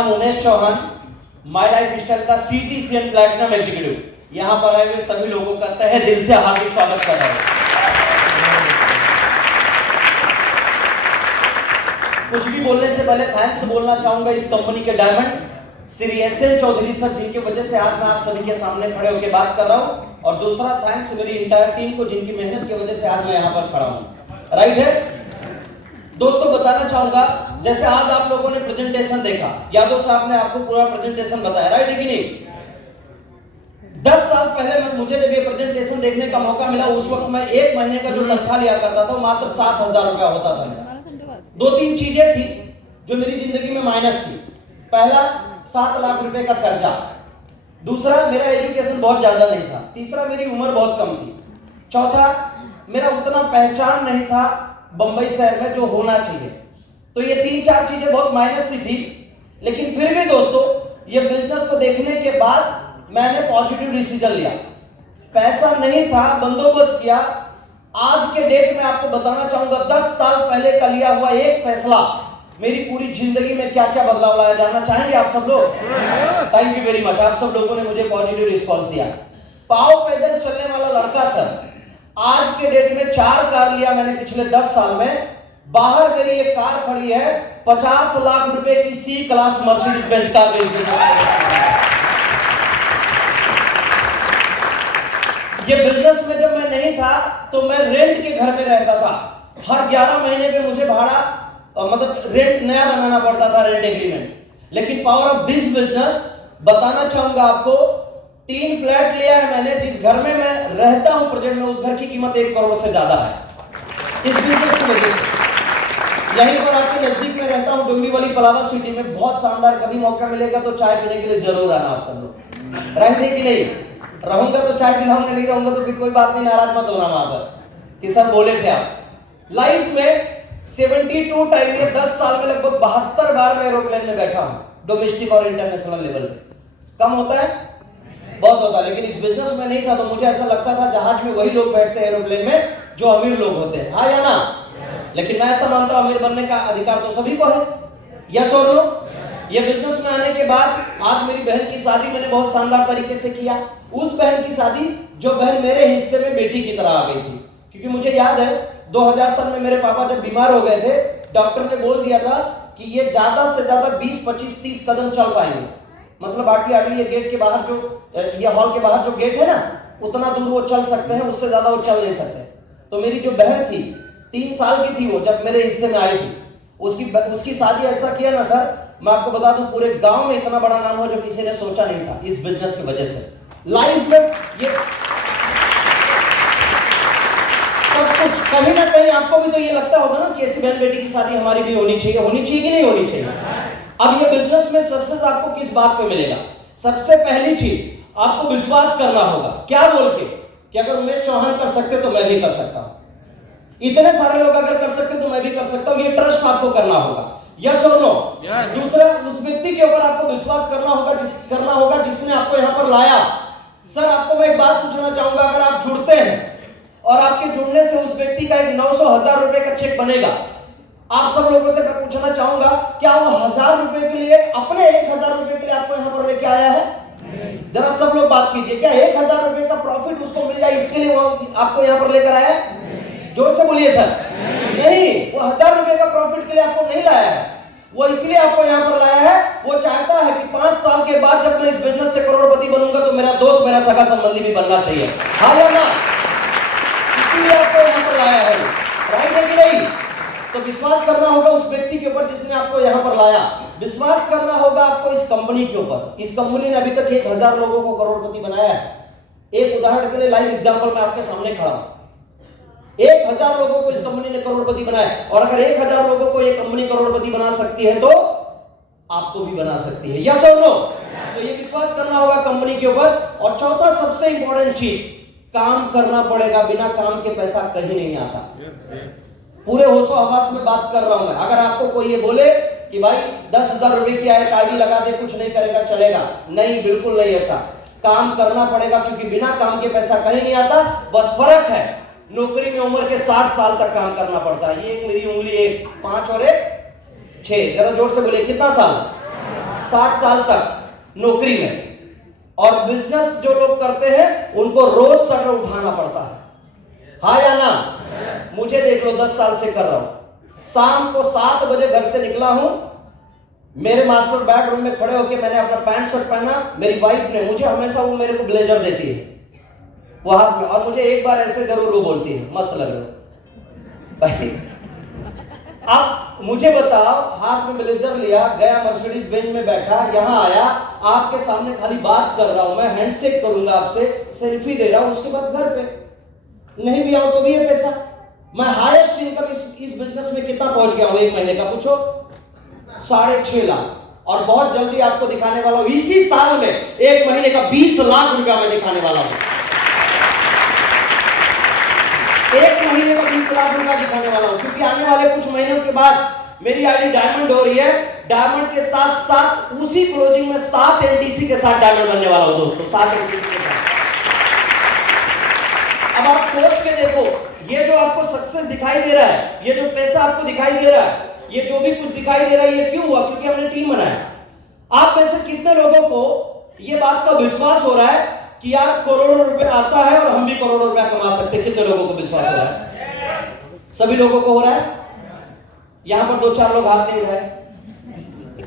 नाम Umesh Chauhan, my life style का CTCN platinum executive. यहाँ पर आए हुए सभी लोगों का तहे दिल से हार्दिक स्वागत कर रहा हूँ। कुछ भी बोलने से पहले थैंक्स बोलना चाहूंगा इस कंपनी के diamond Shri SN Chaudhary sir, जिनकी वजह से आज मैं आप सभी के सामने खड़े होकर बात कर रहा हूं। और दूसरा थैंक्स मेरी इंटायर टीम को, जिनकी मेहनत की वजह से आज मैं यहाँ पर खड़ा हूं। राइट है दोस्तों, बताना चाहूंगा जैसे आज आप लोगों ने प्रेजेंटेशन देखा, यादव साहब ने आपको पूरा प्रेजेंटेशन बताया, राइट है कि नहीं। 10 साल पहले मुझे जब ये प्रेजेंटेशन देखने का मौका मिला, उस वक्त मैं 1 महीने का जो तनख्वाह लिया करता था मात्र 7,000 रुपया होता था। 2-3 चीजें थी जो मेरी जिंदगी में माइनस थी। पहला, 7 लाख रुपए का कर्जा। दूसरा, मेरा एजुकेशन बहुत ज्यादा नहीं था। तीसरा, मेरी उम्र बहुत कम थी। चौथा, मेरा उतना पहचान नहीं था बंबई शहर में जो होना चाहिए। तो ये 3-4 चीजें बहुत माइनस सी थी। लेकिन फिर भी दोस्तों, ये बिजनेस को देखने के बाद मैंने पॉजिटिव डिसीजन लिया। पैसा नहीं था, बंदोबस्त किया। आज के डेट में आपको बताना चाहूंगा 10 साल पहले का लिया हुआ एक फैसला मेरी पूरी जिंदगी में क्या क्या बदलाव लाया। जानना चाहेंगे आप सब लोग? थैंक यू वेरी मच, आप सब लोगों ने मुझे पॉजिटिव रिस्पॉन्स दिया। पांव पैदल चलने वाला लड़का सर, आज के डेट में 4 कार लिया मैंने पिछले 10 साल में। बाहर मेरी एक कार खड़ी है, 50 लाख रुपए की C class Mercedes Benz car बेच देना। ये बिजनेस में जब मैं नहीं था तो मैं रेंट के घर में रहता था। हर 11 महीने पे मुझे भाड़ा मतलब रेंट नया बनाना पड़ता था, रेंट एग्रीमेंट। लेकिन पावर ऑफ दिस बिजनेस बताना चाहूंगा आपको, 3 फ्लैट लिया है मैंने। जिस घर में मैं रहता हूं प्रेजेंट में, उस घर की कीमत 1 करोड़ से ज्यादा है इस बिजनेस की वजह से। यहीं पर आपके नजदीक में रहता हूं, डुंगरी वाली पलावा सिटी में। बहुत शानदार, कभी मौका मिलेगा तो चाय पीने के लिए जरूर आना आप सब लोग। राइट है कि नहीं? रहूंगा तो चाय पिलाऊंगा, नहीं रहूंगा तो फिर कोई बात नहीं, नाराज मत होना वहां पर कि सब बोले थे आप। लाइफ में 72 टाइम में 10 साल में लगभग 72 बार मैं एरोप्लेन में बैठा हूं, डोमेस्टिक और इंटरनेशनल लेवल पे। कम होता है? बहुत होता है। लेकिन इस बिजनेस में नहीं था तो मुझे ऐसा लगता था जहाज में वही लोग बैठते हैं एरोप्लेन में जो अमीर लोग होते हैं, हाँ या ना? लेकिन मैं ऐसा मानता हूं अमीर बनने का अधिकार तो सभी को है। यस और नो? ये बिजनेस में आने के बाद आज मेरी बहन की शादी मैंने बहुत शानदार तरीके से किया। उस बहन की शादी जो बहन मेरे हिस्से में बेटी की तरह आ गई थी। क्योंकि मुझे याद है 2000 साल में मेरे पापा जब बीमार हो गए थे, डॉक्टर ने बोल दिया था कि ये ज्यादा से ज्यादा 20, 25, 30 कदम चल पाएंगे। मतलब आटली ये गेट के बाहर जो, ये हॉल के बाहर जो गेट है ना, उतना दूर वो चल सकते हैं, उससे ज्यादा वो चल नहीं सकते। तो मेरी जो बहन थी, 3 साल की थी वो जब मेरे हिस्से में आई थी। उसकी शादी ऐसा किया ना सर, मैं आपको बता दूं पूरे गांव में इतना बड़ा नाम हो जो किसी ने सोचा नहीं था इस बिजनेस की वजह से। लाइफ में ये सब कुछ कहीं ना कहीं आपको भी तो ये लगता होगा ना कि ऐसी बहन बेटी की शादी हमारी भी होनी चाहिए कि नहीं होनी चाहिए? अब ये बिजनेस में सक्सेस आपको किस बात पे मिलेगा? सबसे पहली चीज आपको विश्वास करना होगा। क्या बोल के? कि अगर उमेश चौहान कर सकते तो मैं भी कर सकता हूं, इतने सारे लोग अगर कर सकते तो मैं भी कर सकता हूं। ये ट्रस्ट आपको करना होगा। यस और नो? दूसरा, उस व्यक्ति के ऊपर आपको विश्वास करना होगा जिसने आपको यहां पर लाया। सर आपको मैं एक बात पूछना चाहूंगा, अगर आप जुड़ते हैं और आपके जुड़ने से उस व्यक्ति का एक 900,000 रुपए का चेक बनेगा, आप सब लोगों से मैं पूछना चाहूंगा, क्या वो 1000 रुपए के लिए, अपने 1000 रुपए के लिए आपको यहां पर लेके आया है? जरा सब लोग बात कीजिए। क्या 1000 रुपए का प्रॉफिट उसको मिल जाए इसके लिए वो आपको यहां पर लेकर आया है? जोर से बोलिए सर। नहीं, वो 1000 रुपए का प्रॉफिट के लिए आपको नहीं लाया है। वो इसलिए आपको यहां पर लाया है, वो चाहता है कि 5 साल के बाद जब मैं इस बिजनेस से करोड़पति बनूंगा तो मेरा दोस्त, मेरा सगा संबंधी भी बनना चाहिए, हाँ या ना? इसलिए आपको यहां पर लाया है। राइट है कि नहीं? तो विश्वास करना होगा उस व्यक्ति के ऊपर जिसने आपको यहां पर लाया। विश्वास करना होगा आपको इस कंपनी के ऊपर। इस कंपनी ने अभी तक 1000 लोगों को करोड़पति बनाया है। एक उदाहरण के लिए लाइव एग्जांपल में आपके सामने खड़ा हूं। 1000 लोगों को इस कंपनी ने करोड़पति बनाया। और अगर 1000 लोगों को ये कंपनी करोड़पति बना सकती है तो आपको भी बना सकती है। यस और नो? तो ये विश्वास करना होगा कंपनी के ऊपर। और चौथा सबसे इंपॉर्टेंट चीज, काम करना पड़ेगा। बिना काम के पैसा कहीं नहीं आता। पूरे होशो हवास में बात कर रहा हूं मैं। अगर आपको कोई ये बोले कि भाई 10,000 रुपए की आईडी लगा दे, कुछ नहीं करेगा चलेगा, नहीं, बिल्कुल नहीं ऐसा। काम करना पड़ेगा, क्योंकि बिना काम के पैसा कहीं नहीं आता। बस फर्क है, नौकरी में उम्र के 60 साल तक काम करना पड़ता है। ये मेरी उंगली 1, 5 और 1, 6, जरा जोर से बोले कितना साल? 60 साल तक नौकरी में। और बिजनेस जो लोग करते हैं उनको रोज शटर उठाना पड़ता है, हाँ या ना? मुझे देख लो, 10 साल से कर रहा हूं। शाम को 7 बजे घर से निकला हूं, मेरे मास्टर बेडरूम में खड़े होकर मैंने अपना पैंट शर्ट पहना, मेरी वाइफ ने मुझे हमेशा वो मेरे को ब्लेजर देती है वो हाथ में, और मुझे एक बार ऐसे जरूर वो बोलती है, मस्त लग रहा भाई। आप मुझे बताओ, हाथ में ब्लेजर लिया, गया मर्सिडीज बेंज में बैठा, यहां आया, आपके सामने खाली बात कर रहा हूं, मैं हैंडशेक करूंगा आपसे, सेल्फी दे रहा हूं, उसके बाद घर पे नहीं भी आऊं तो भी ये पैसा। मैं हाईएस्ट इनकम इस बिजनेस में कितना पहुंच गया हूं एक महीने का, पूछो 6.5 लाख। और बहुत जल्दी आपको दिखाने वाला हूं, इसी साल में एक महीने का 20 लाख रुपया मैं दिखाने वाला हूं। एक महीने का 20 लाख रुपया दिखाने वाला हूं, क्योंकि आने वाले कुछ महीनों के बाद मेरी आईडी डायमंड हो रही है। डायमंड के साथ साथ उसी क्लोजिंग में 7 एनडीसी के साथ डायमंड बनने वाला हूं दोस्तों, 7 एनडीसी के साथ। अब आप सोच के देखो, ये जो आपको सक्सेस दिखाई दे रहा है, ये जो पैसा आपको दिखाई दे रहा है, ये जो भी कुछ दिखाई दे रहा है, ये क्यों हुआ? क्योंकि हमने टीम बनाया। आप में से कितने लोगों को ये बात का विश्वास हो रहा है कि यार करोड़ों रुपए आता है और हम भी करोड़ों रुपया कमा सकते हैं? कितने लोगों को विश्वास हो रहा है? सभी लोगों को हो रहा है? यहां पर 2-4 लोग हाथ नहीं उठाए,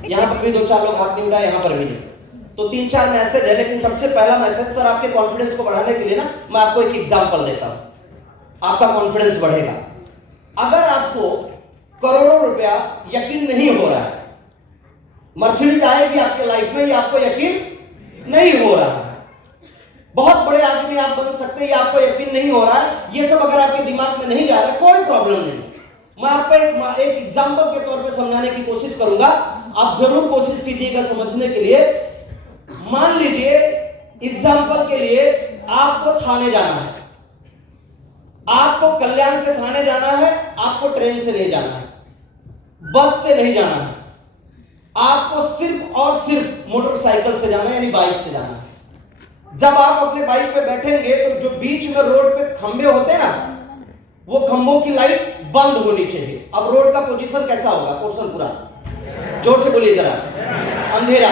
यहां पर भी 2-4 लोग हाथ नहीं उठाए, यहां पर भी नहीं। तो 3-4 मैसेज है, लेकिन सबसे पहला मैसेज सर, आपके कॉन्फिडेंस को बढ़ाने के लिए ना मैं आपको एक एग्जांपल देता हूं, आपका कॉन्फिडेंस बढ़ेगा। अगर आपको करोड़ों रुपया यकीन नहीं हो रहा है, मर्सिडीज आएगी आपके लाइफ में, ये आपको यकीन नहीं हो रहा है, बहुत बड़े आदमी आप बन सकते हैं, ये आपको यकीन नहीं हो रहा है, ये सब अगर आपके दिमाग में नहीं जा रहा है, कोई प्रॉब्लम नहीं। मैं आपको एक एग्जांपल के तौर पे समझाने की कोशिश करूंगा, आप जरूर कोशिश कीजिएगा समझने के लिए। मान लीजिए एग्जांपल के लिए आपको थाने जाना है, आपको कल्याण से थाने जाना है, आपको ट्रेन से नहीं जाना है, बस से नहीं जाना है, आपको सिर्फ और सिर्फ मोटरसाइकिल से जाना है, यानी बाइक से जाना है। जब आप अपने बाइक पे बैठेंगे तो जो बीच में रोड पे खंबे होते हैं ना, वो खंभों की लाइट बंद होनी चाहिए। अब रोड का पोजीशन कैसा होगा? पोर्शन पूरा, जोर से बोलिए जरा, अंधेरा।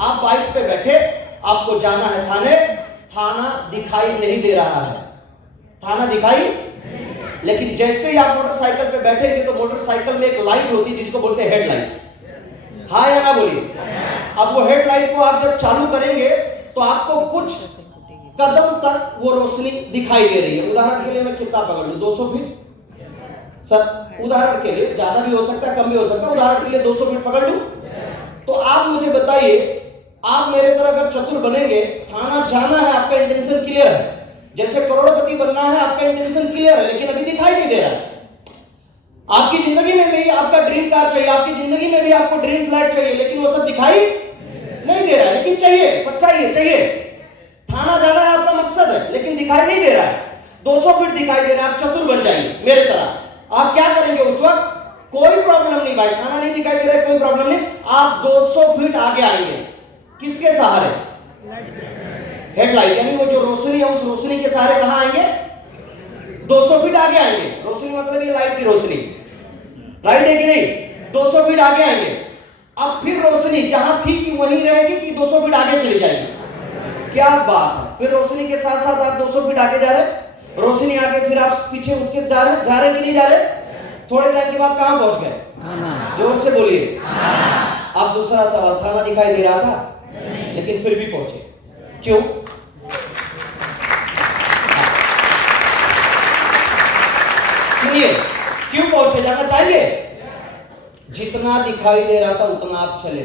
आप बाइक पे बैठे, आपको जाना है थाने, थाना दिखाई नहीं दे रहा है, थाना दिखाई, लेकिन जैसे ही आप मोटरसाइकिल पे बैठेंगे तो मोटरसाइकिल में एक लाइट होती है जिसको बोलते हैं हेडलाइट, हाँ या ना बोलिए। अब वो हेडलाइट को आप जब चालू करेंगे तो आपको कुछ कदम तक वो रोशनी दिखाई दे रही है। उदाहरण के लिए मैं कितना पकड़ लूं? 200 फीट सर, उदाहरण के लिए, ज्यादा भी हो सकता है, कम भी हो सकता है, उदाहरण के लिए 200 फीट पकड़ लूं। तो आप मुझे बताइए, आप मेरे तरह अगर चतुर बनेंगे, थाना जाना है, आपका इंटेंशन क्लियर है, जैसे करोड़पति बनना है, आपका इंटेंशन क्लियर है, लेकिन अभी दिखाई नहीं दे रहा। आपकी जिंदगी में भी आपका ड्रीम कार चाहिए, आपकी जिंदगी में भी आपको ड्रीम फ्लैट चाहिए, लेकिन वो सब दिखाई नहीं दे रहा है, लेकिन चाहिए, सच्चाई है, चाहिए। थाना जाना है आपका मकसद है, लेकिन दिखाई नहीं दे रहा है। 200 फीट दिखाई दे रहा है, आप चतुर बन जाइए मेरे तरह। आप क्या करेंगे उस वक्त? कोई प्रॉब्लम नहीं भाई, थाना नहीं दिखाई दे रहा है, कोई प्रॉब्लम नहीं, आप 200 फीट आगे आएंगे। किसके सहारे? हेडलाइट, यानी वो जो रोशनी है, उस रोशनी के सहारे कहां आएंगे? 200 फीट आगे आएंगे। रोशनी मतलब ये लाइट की रोशनी, राइट है कि नहीं? 200 फीट आगे आएंगे। अब फिर रोशनी जहां थी कि वहीं रहेगी कि 200 फीट आगे चली जाएगी? क्या बात है, फिर रोशनी के साथ साथ आप 200 फीट आगे जा रहे हैं, रोशनी आगे, फिर आप पीछे उसके जा रहे कि नहीं जा रहे? थोड़े टाइम के बाद कहां पहुंच गए? जोर से बोलिए। अब दूसरा सवाल, थाना दिखाई दे रहा था, लेकिन फिर भी पहुंचे, क्यों? सुनिए, क्यों पहुंचे, जानना चाहिए? जितना दिखाई दे रहा था उतना आप चले,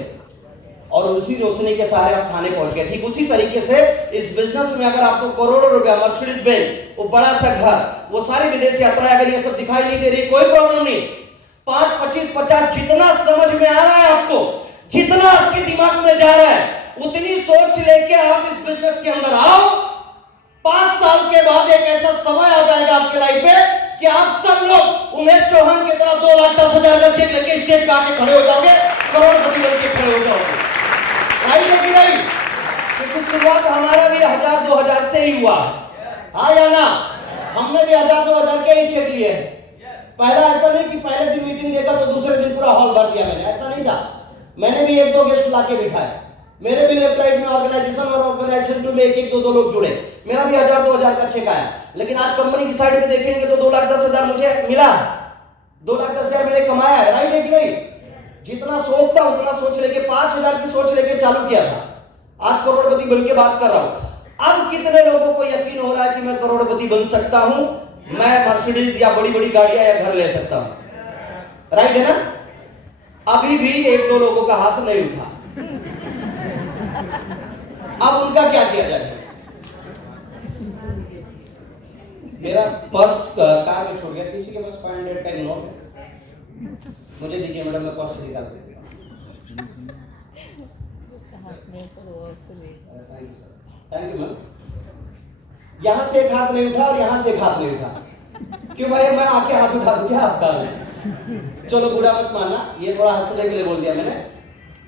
और उसी रोशनी के सहारे आप थाने पहुंच गए। ठीक उसी तरीके से इस बिजनेस में अगर आपको करोड़ों रुपया, मर्सिडीज बेंज, वो बड़ा सा घर, वो सारी विदेश यात्रा, अगर ये सब दिखाई नहीं दे रही, कोई प्रॉब्लम नहीं। 5, 25, 50 जितना समझ में आ रहा है आपको, जितना आपके दिमाग में जा रहा है, उतनी सोच लेके आप इस बिजनेस के अंदर आओ। 5 साल के बाद एक ऐसा समय आ जाएगा आपके लाइफ में कि आप सब लोग उमेश चौहान की तरह 2,10,000 का चेक लेके स्टेज पे आके खड़े हो जाओगे, करोड़पति बन के खड़े हो जाओगे, राइट है कि नहीं? क्योंकि शुरुआत हमारा भी 1000-2000 से ही हुआ, हाँ या ना? हमने भी 1000-2000 के ही चेक लिए हैं। पहला ऐसा नहीं कि पहले दिन मीटिंग देखा तो दूसरे दिन पूरा हॉल भर दिया मैंने, ऐसा नहीं था। मैंने भी एक दो गेस्ट लाके बिठाए, मेरे भी लेफ्ट राइट में ऑर्गेनाइजेशन टू में एक दो लोग जुड़े, मेरा भी 1000-2000 का चेक आया। लेकिन आज कंपनी की साइड में देखेंगे तो 2,10,000 मुझे मिला है, 2,10,000 मैंने कमाया है। राइट है कि नहीं? जितना सोचता उतना सोच लेके 5,000 की सोच लेके चालू किया था, आज करोड़पति बन के बात कर रहा हूं। अब कितने लोगों को यकीन हो रहा है कि मैं करोड़पति बन सकता हूं, मैं मर्सिडीज या बड़ी बड़ी गाड़ियां या घर ले सकता हूं? राइट है ना? अभी भी एक दो लोगों का हाथ नहीं उठा। अब उनका क्या किया जाए? मेरा पर्स कार में छोड़ गया, किसी के पास 500 का नोट है? मुझे दीजिए मैडम, मैं पर्स निकाल देती हूँ। Thank you ma'am. यहां से एक हाथ नहीं उठा और यहां से एक हाथ नहीं उठा, क्यों भाई? मैं आके हाथ उठा दूं क्या आपका? चलो बुरा मत मानना, ये थोड़ा हंसने के लिए बोल दिया मैंने।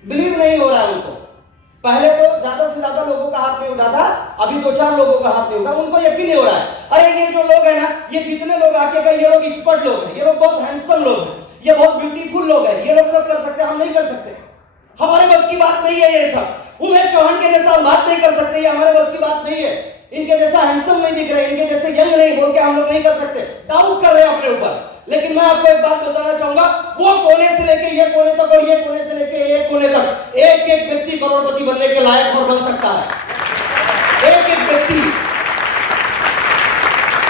बिलीव नहीं हो रहा है उनको। पहले तो ज्यादा से ज्यादा लोगों का हाथ नहीं उठा था, अभी 2-4 लोगों का हाथ नहीं उठा, उनको यकीन नहीं हो रहा है। अरे ये जो लोग है ना, ये जितने लोग आके गए, ये लोग एक्सपर्ट लोग हैं, ये लोग बहुत हैंडसम लोग हैं, ये बहुत ब्यूटीफुल लोग हैं, ये लोग सब कर सकते हैं, हम नहीं कर सकते, हमारे बस की बात नहीं है। ये सब उमेश चौहान के जैसा हम बात नहीं कर सकते, ये हमारे बस की बात नहीं है। इनके जैसा हैंडसम नहीं दिख रहे, इनके जैसे यंग नहीं बोल के हम लोग नहीं कर सकते, डाउट कर रहे हैं अपने ऊपर। लेकिन मैं आपको एक बात बताना चाहूंगा, वो कोने से लेके ये कोने तक और ये कोने से लेके ये कोने तक एक एक व्यक्ति करोड़पति बनने के लायक और बन सकता है, एक एक व्यक्ति।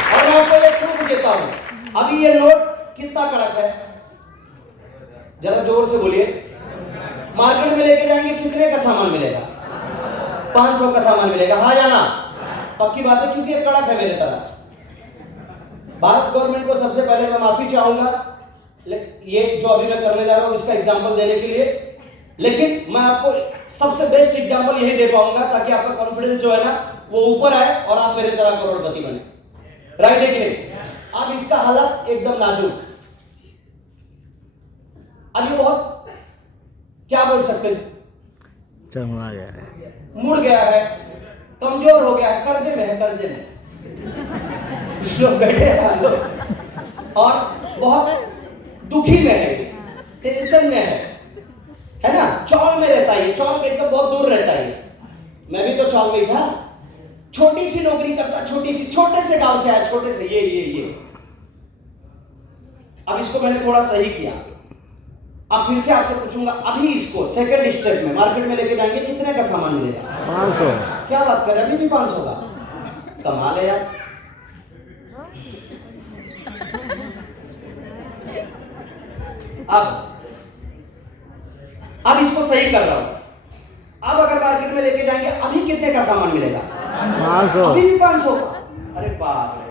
और मैं आपको एक प्रूफ देता हूं। अभी ये नोट कितना कड़क है, जरा जोर से बोलिए। मार्केट में लेके जाएंगे कितने का सामान मिलेगा? 500 का सामान मिलेगा, हाँ या ना? पक्की बात है, क्योंकि ये कड़क है मेरे तरह। भारत गवर्नमेंट को सबसे पहले मैं माफी चाहूंगा, ये जो अभी मैं करने जा रहा हूं इसका एग्जांपल देने के लिए, लेकिन मैं आपको सबसे बेस्ट एग्जांपल यही दे पाऊंगा ताकि आपका कॉन्फिडेंस जो है ना वो ऊपर आए और आप मेरे तरह करोड़पति बने। राइट है कि नहीं? अब इसका हालत एकदम नाजुक, अभी बहुत क्या बोल सकते हैं, चरमरा गया है, मुड़ गया है, कमजोर हो गया है, कर्जे में है, कर्जे में लोग बैठे हैं लोग, और बहुत दुखी में है, टेंशन में है ना? चौल में रहता है, चौल में एकदम बहुत दूर रहता है। मैं भी तो चौल में ही था, छोटी सी नौकरी करता, छोटी सी, छोटे से गांव से आया, छोटे से ये। अब इसको मैंने थोड़ा सही किया। अब फिर से आपसे पूछूंगा, अभी इसको सेकंड स्टेप में मार्केट में लेके जाएंगे, कितने का सामान मिलेगा? 500। क्या बात कर रहे हैं? अभी भी 500 का? कमाल है यार। अब इसको सही कर रहा हूं। अब अगर मार्केट में लेके जाएंगे, अभी कितने का सामान मिलेगा? 500। अभी भी 500 का? अरे बाप रे।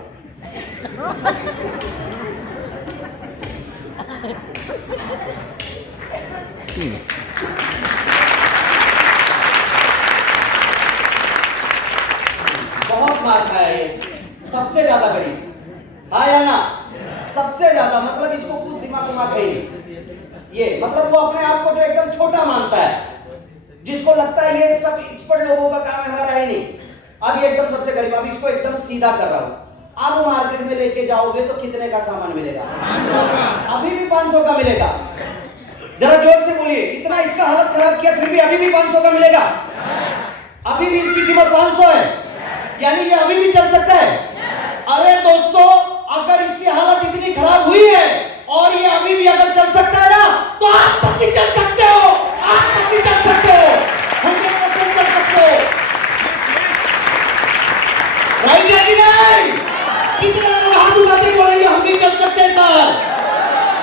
बहुत मार खाया ये, सबसे ज्यादा गरीब, हाँ या ना? सबसे ज्यादा, मतलब इसको कुछ दिमाग घुमा गई ये, मतलब वो अपने आप को जो एकदम छोटा मानता है, जिसको लगता है ये सब एक्सपर्ट लोगों का काम है, हमारा है नहीं। अब ये एकदम सबसे गरीब, अब इसको एकदम सीधा कर रहा हूं। अब मार्केट में लेके जाओगे तो कितने का सामान मिलेगा? 500 का। अभी भी 500 का मिलेगा? जरा जोर से बोलिए। इतना इसका हालत खराब किया फिर भी अभी भी 500 का मिलेगा? अभी भी इसकी कीमत 500 है, यानी ये अभी भी चल सकता है। अरे दोस्तों, अगर इसकी हालत इतनी खराब हुई है और ये अभी भी अगर चल सकता है ना, तो आप सब भी चल सकते हो, आप सब भी चल सकते हो, 100% चल सकते हो। राइट है कि नहीं? कितने लोग हाथ उठाते बोलेंगे हम भी चल सकते हैं सर?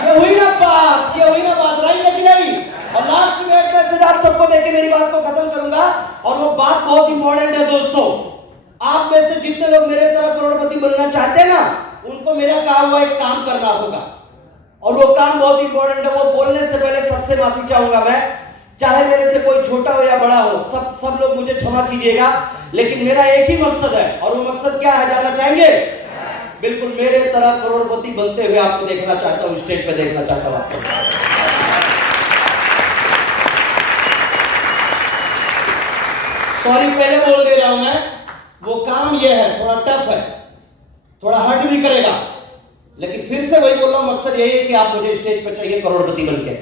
ये हुई ना बात, ये हुई ना बात। राइट है कि नहीं? और लास्ट में एक मैसेज आप सबको देके मेरी बात को खत्म करूंगा, और वो बात बहुत इंपॉर्टेंट है दोस्तों। आप में से जितने लोग मेरे तरह करोड़पति बनना चाहते हैं ना, उनको मेरा कहा हुआ एक काम करना होगा, और वो काम बहुत इंपॉर्टेंट है। वो बोलने से पहले सबसे माफी चाहूंगा मैं, चाहे मेरे से कोई छोटा हो या बड़ा हो, सब लोग मुझे क्षमा कीजिएगा, लेकिन मेरा एक ही मकसद है, और वो मकसद क्या है जानना चाहेंगे? बिल्कुल मेरे तरह करोड़पति बनते हुए आपको देखना चाहता हूं, स्टेज पे देखना चाहता हूं आपको। सॉरी पहले बोल दे रहा हूं मैं, वो काम ये है, थोड़ा टफ है, थोड़ा हर्ट भी करेगा, लेकिन फिर से वही बोल रहा हूं, मकसद यही है कि आप मुझे स्टेज पर चाहिए करोड़पति बनके।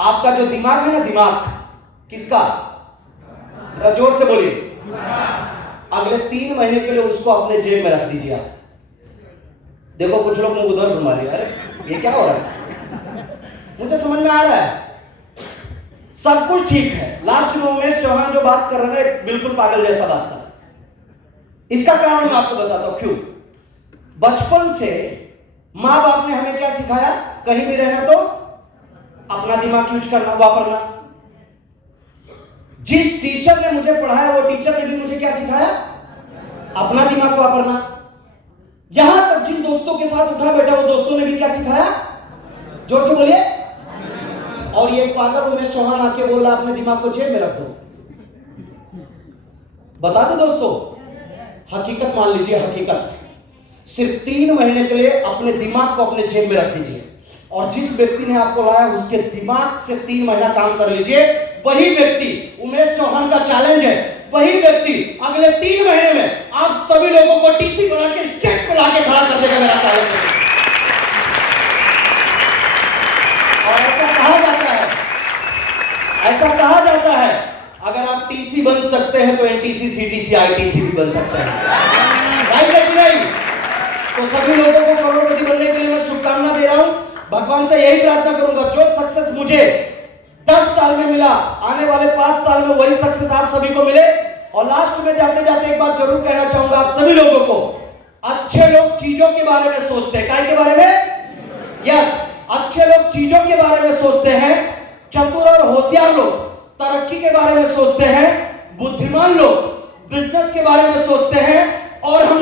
आपका जो दिमाग है ना, दिमाग किसका, जरा जोर से बोलिए, अगले 3 महीने के लिए उसको अपने जेब में रख दीजिए आप। देखो कुछ लोग मुंह उधर घुमा रहे, अरे ये क्या हो रहा है, मुझे समझ में आ रहा है सब कुछ ठीक है, लास्ट में उमेश चौहान जो बात कर रहे हैं बिल्कुल पागल जैसा बात कर। इसका कारण मैं आपको बताता हूं क्यों। बचपन से मां बाप ने हमें क्या सिखाया, कहीं भी रहना तो अपना दिमाग यूज करना, वापरना। जिस टीचर ने मुझे पढ़ाया वो टीचर ने भी मुझे क्या सिखाया, अपना दिमाग वापरना। यहां तक जिन दोस्तों के साथ उठा बैठा वो दोस्तों ने भी क्या सिखाया, जोर से बोलिए। और ये पागल उमेश चौहान आके बोल रहा अपने दिमाग को जेब में रख दो। बता दो दोस्तों, हकीकत मान लीजिए, हकीकत सिर्फ 3 महीने के लिए अपने दिमाग को अपने जेब में रख दीजिए, और जिस व्यक्ति ने आपको लाया उसके दिमाग से 3 महीना काम कर लीजिए। वही व्यक्ति, उमेश चौहान का चैलेंज है, वही व्यक्ति अगले 3 महीने में आप सभी लोगों को टीसी बना के स्टेट पे लाके खड़ा कर देगा, मेरा चैलेंज है। और ऐसा कहा जाता है, ऐसा कहा जाता है अगर आप टीसी बन सकते हैं तो एनटीसी, सीटीसी, आईटीसी भी बन सकते हैं, राइट है कि नहीं? तो सभी लोगों को करोड़पति बनने के लिए मैं शुभकामना दे रहा हूं। भगवान से यही प्रार्थना करूंगा, जो सक्सेस मुझे 10 साल में मिला, आने वाले 5 साल में वही सक्सेस आप सभी को मिले। और लास्ट में जाते जाते एक बात जरूर कहना चाहूंगा आप सभी लोगों को, अच्छे लोग चीजों के बारे में सोचते हैं, काय के बारे में, यस, अच्छे लोग चीजों के बारे में सोचते हैं, चतुर और होशियार लोग तरक्की के बारे में सोचते हैं, बुद्धिमान लोग बिजनेस के बारे में सोचते हैं, और हम